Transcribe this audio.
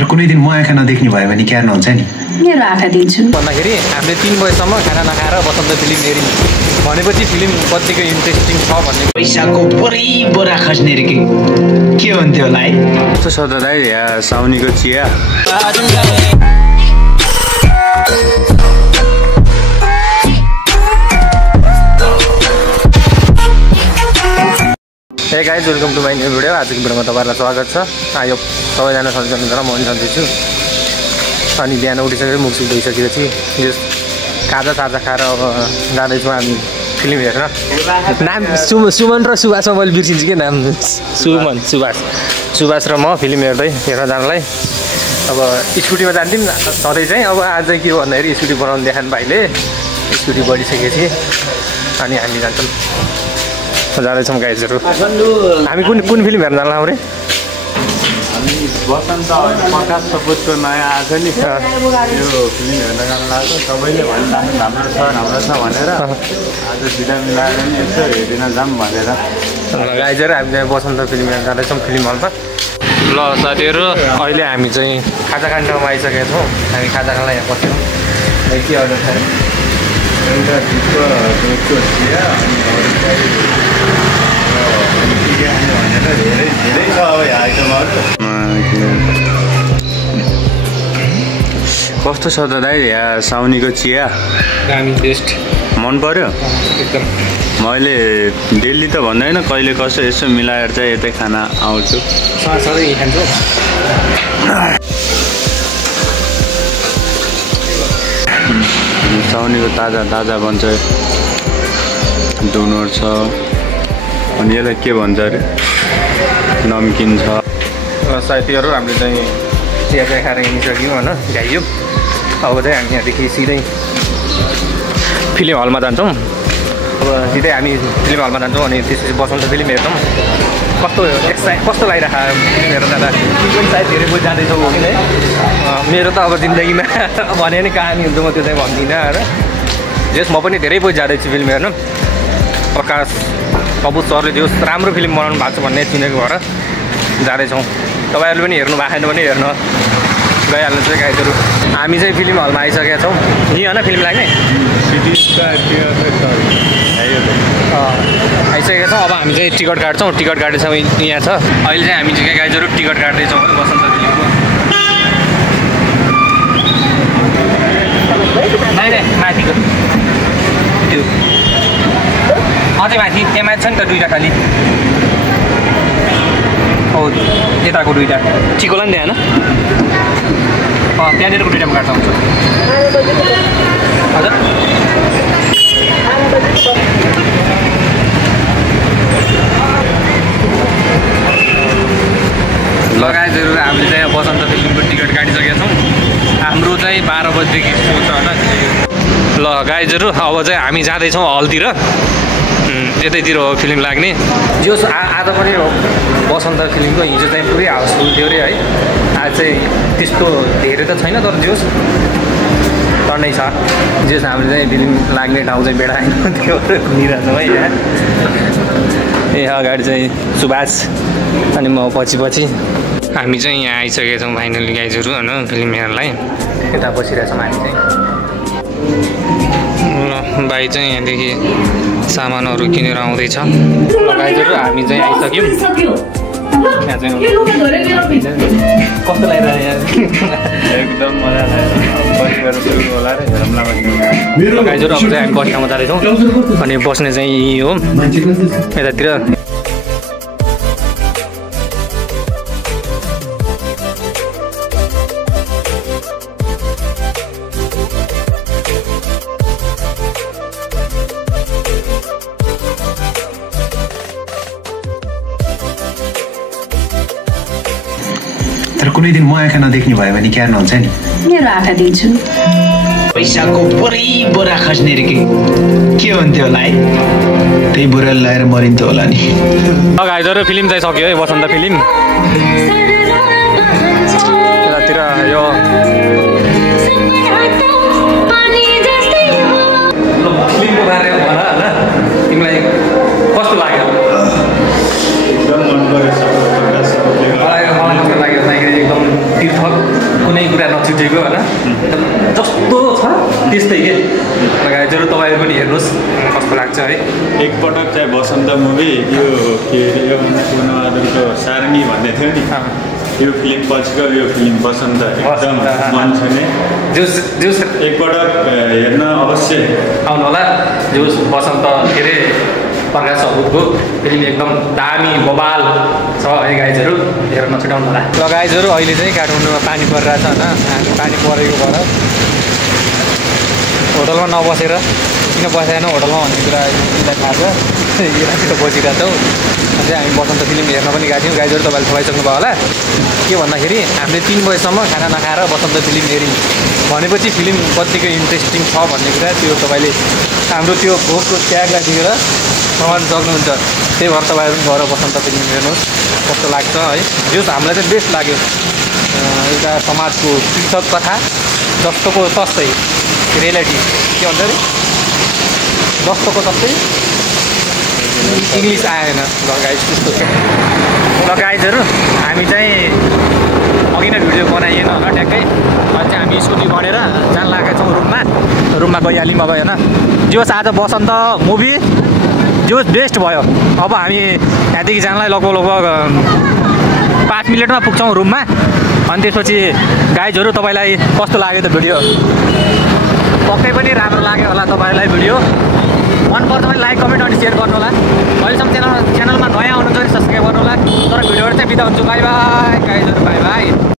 तर कुनै दिन म आँखा नदेख्ने भयो भने के हुन्छ नि मेरो आँखा दिन्छु भन्दाखेरि हामीले 3 बजेसम्म खाना नखाएर बसन्त फिल्म हेर्यौं भनेपछि फिल्म कतिको इन्ट्रेस्टिङ छ भन्ने पैसाको पुरै बोरा खस्ने रे के हुन्थ्यो होला है कस्तो छ त दाइ यहाँ साउनीको चिया hey guys welcome to my new video आजको भिडियोमा तपाईहरुलाई स्वागत छ यो सबैजना सन्चै र म पनि सन्चै छु अनि बिहान उठिसकेर मुख सुख धोइसकेको छु जस खाजा साजा खाएर अब जाँदैछौँ हामी फिल्म हेर्न नाम सुमन र सुभाषमा मैले बिर्सिन्छु के नाम सुभाष र म फिल्म हेर्न जानलाई अब स्कुटीमा जान्थ्यौँ सधैँ चाहिँ अब आज के भन्दाखेरि स्कुटी बनाउनु देखाउनु भाइले स्कुटी बढिसकेपछि अनि हामी जान्छौँ जाँदैछौँ गाइजहरू हामी कुन फिल्म हेर्न जानला रे हामी बसन्त प्रकाश सपुतको नयाँ आएको नि यो फिल्म हेर्न जान लाग्यो सबैले भनिरहनु राम्रो छ भनेर आज बिदा मिलाएर नि यसो हेरिन जाऊँ भनेर गाइजहरू हामी चाहिँ बसन्त फिल्म हेर्न जाँदैछौँ फिल्म हलमा ल साथीहरू अहिले हामी चाहिँ खाजा खाने ठाउँमा आइसकेका छौँ हामी खाजा खानलाई यहाँ बस्छौँ के अर्डर खायो एउटा दुधको चिया अनि धेरै छ अब आइटमहरू कस्तो छ त दाइ यहाँ साउनीको चिया दामी बेस्ट मन पर्यो एकदम मैले डेली त भन्दैन कहिले कसो यसो मिलाएर चाहिँ यतै खाना आउँछु सधैँ खान्छु साउनीको ताजा बन्छ डोनर छ अनि यसलाई के भन्छ अरे नमकिन छ साथीहरू हामीले चाहिँ चिया चाहिँ खाएर हिँडिसक्यौँ होइन भ्याइयो अब चाहिँ हामी यहाँदेखि सिधै फिल्म हलमा जान्छौँ अब सिधै हामी फिल्म हलमा जान्छौँ अनि त्यसपछि बसन्त फिल्म हेर्छौँ कस्तो लागिरहेको फिल्म हेर्न जाँदा पनि सायद धेरै बुझ जाँदैछौँ हो कि मेरो त अब जिन्दगीमा भने नि कहानी हुन्छ म त्यो चाहिँ भन्दिनँ होइन जस म पनि धेरै बुझ जाँदैछु फिल्म हेर्न प्रकाश कपुर सरले जो राम्रो फिल्म बनाउनु भएको छ भन्ने चिनेको भएर जाँदैछौँ तपाईँहरूले पनि हेर्नु भएको छैन भने हेर्न गइहाल्नु चाहिँ गाइजहरू हामी चाहिँ फिल्म हलमा आइसकेका छौँ नि होइन फिल्म लाग्ने आइसकेका छौँ अब हामी चाहिँ टिकट काट्छौँ टिकट काटेछौँ यहाँ छ अहिले चाहिँ हामी चाहिँ गाइजहरू टिकट काट्दैछौँ बसन्त फिल्मको माथिको त्यो अझै माथि त्यहाँ माथि छ नि त दुईवटा खालि हो यताको दुईवटा चिकोला नि त्यहाँ होइन त्यहाँनिरको दुईवटामा काट्छ हुन्छ हजुर लगाइजहरू हामीले चाहिँ बसन्त फिल्मको टिकट काटिसकेका छौँ हाम्रो चाहिँ 12 बजीदेखि सो छ होइन ल गाइजहरू अब चाहिँ हामी जाँदैछौँ हलतिर यतैतिर हो फिल्म लाग्ने जो आज पनि बसन्त फिल्मको हिजो चाहिँ पुरै हाउसफुल थियो अरे है आज चाहिँ त्यस्तो धेरै त छैन तर जोस् टन्नै छ जोस् हामीले चाहिँ फिल्म लाग्ने ठाउँ चाहिँ बेडा त्यो घुमिरहेछौँ है यहाँ ए अगाडि चाहिँ सुभाष अनि म पछि हामी चाहिँ यहाँ आइसकेका छौँ फाइनली गाइजहरू होइन फिल्म हेर्नलाई यता बसिरहेछौँ हामी चाहिँ भाइ चाहिँ यहाँदेखि सामानहरू किनेर आउँदैछ गाइजहरू हामी चाहिँ आइसक्यौँ यहाँ चाहिँ कस्तो लागिरहेको एकदम मजा लाग्यो होला र हेरौँला गाइजहरू अब चाहिँ हामी बस ठाउँमा जाँदैछौँ अनि बस्ने चाहिँ हो यतातिर तर कुनै दिन म आँखा नदेख्ने भयो भने के हुन्छ नि मेरो आँखा दिन्छु पैसाको पुरै बोरा खस्ने रे के हुन्थ्यो होला है त्यही बोरा लगाएर मरिन्थ्यो होला नि गाइजहरू फिल्म चाहिँ सक्यो है बसन्त फिल्म यतातिर यो फिल्मको बारेमा भन होइन तिमीलाई कस्तो लाग्यो एकदम मन पर्यो मलाई कस्तो लाग्यो एकदम तीर्थ कुरा नछुटेको होइन जस्तो छ त्यस्तै के गाइजहरू तपाईँहरू पनि हेर्नुहोस् कस्तो लाग्छ है। एकपटक चाहिँ बसन्त मुभी यो के अरे यो पूर्णबहादुरको सारनी भन्ने थियो नि यो फिल्म पछिको यो फिल्म बसन्त एकदम मन छुने जोस एकपटक हेर्न अवश्य आउनु होला। जोस बसन्त के अरे प्रकाश सपुतको फिल्म एकदम दामी बबाल छ है गाइजहरू, हेरेर नछुटाउनु होला। ल गाइजहरू अहिले चाहिँ काठमाडौँमा पानी परिरहेछ होइन, हामी पानी परेको भएर होटलमा नबसेर किन बसेन होटलमा भन्ने कुरा तिमीलाई थाहा छ, यतातिर बसिरहेछौँ। अझै हामी बसन्त फिल्म हेर्न पनि गएको थियौँ गाइजहरू, तपाईँले थाहा पाइसक्नु भयो होला। के भन्दाखेरि हामीले 3 बजीसम्म खाना नखाएर बसन्त फिल्म हेऱ्यौँ भनेपछि फिल्म कतिको इन्ट्रेस्टिङ छ भन्ने कुरा त्यो तपाईँले हाम्रो त्यो भोकको त्यागलाई देखेर प्रमाण सक्नुहुन्छ। त्यही भएर तपाईँहरू पनि गएर बसन्त फिल्म हेर्नुहोस् कस्तो लाग्छ है। जो हामीलाई चाहिँ बेस्ट लाग्यो, एउटा समाजको पृथक कथा जस्तोको तस्तै रियालिटी के भन्छ अरे जस्तोको तस्तै इङ्ग्लिस आएन ल गाइज त्यस्तो छ। ल गाइजहरू हामी चाहिँ अघि नै भिडियो बनाइएन होला ट्याक्कै, अहिले चाहिँ हामी स्कुटी गरेर जान लागेका छौँ रुममा गइहाल्यौँ अब होइन। जोस् आज बसन्त मुभी जोस् बेस्ट भयो। अब हामी यहाँदेखि जानलाई लगभग 5 मिनटमा पुग्छौँ रुममा। अनि त्यसपछि गाइजहरू तपाईँलाई कस्तो लाग्यो त भिडियो? पक्कै पनि राम्रो लाग्यो होला तपाईँलाई भिडियो। मनपर्छ भने लाइक कमेन्ट अनि सेयर गर्नु होला। अहिलेसम्म च्यानलमा नयाँ आउनुहुन्छ भने सब्सक्राइब गर्नु होला। तर भिडियोहरू चाहिँ बिदा हुन्छु। बाई बाई गाइजहरू, बाई बाई।